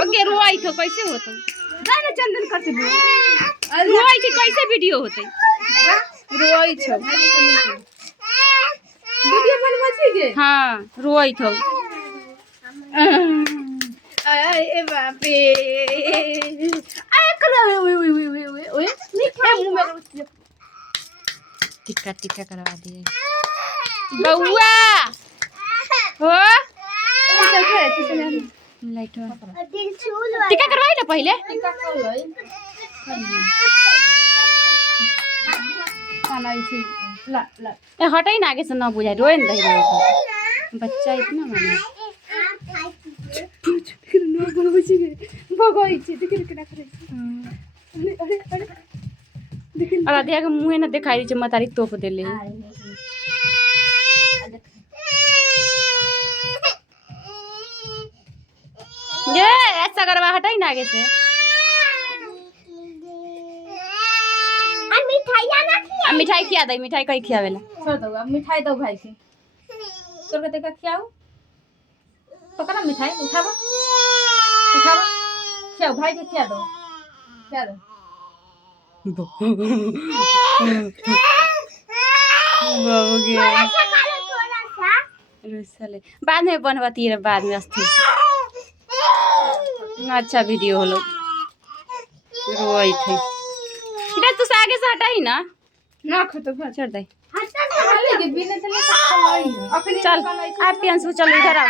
okay रोई तो कैसे होता गाना चंदन कर से रोई थी कैसे वीडियो होते रोई छौ वीडियो बनवा छी गे हां रोई थो ए बापे आय कर ओए मीठा मुंह में रोज टिक्का टिक्का करवा दिए बउआ हो लाइट टिक्का करवाई ना पहले ए हटाई ना आगे से ना बुझाई रोए न दही बच्चा इतना माने फिर न बनबै छी भगई छी देख केना करे छी अरे अरे देख राधिया के मुंह ना दिखाई छे मतारी तोप देले ये ऐसा करवा हटाई ना आगे से अब मिठाई खिया दे मिठाई कहीं खियावेला छोड़ दो अब मिठाई दो भाई के तोर के देखा खियाओ पकड़ा मिठाई उठावा खियाओ भाई के खिया दो बाबू गया रुसले बाद में बनवाती है बाद में अस्थिर अच्छा वीडियो होलो रोई थे इधर तू आगे से हटाई ना खतो घर छोड़ दे हटा के बिना चले तो चल आप पियांशु चलो इधर आओ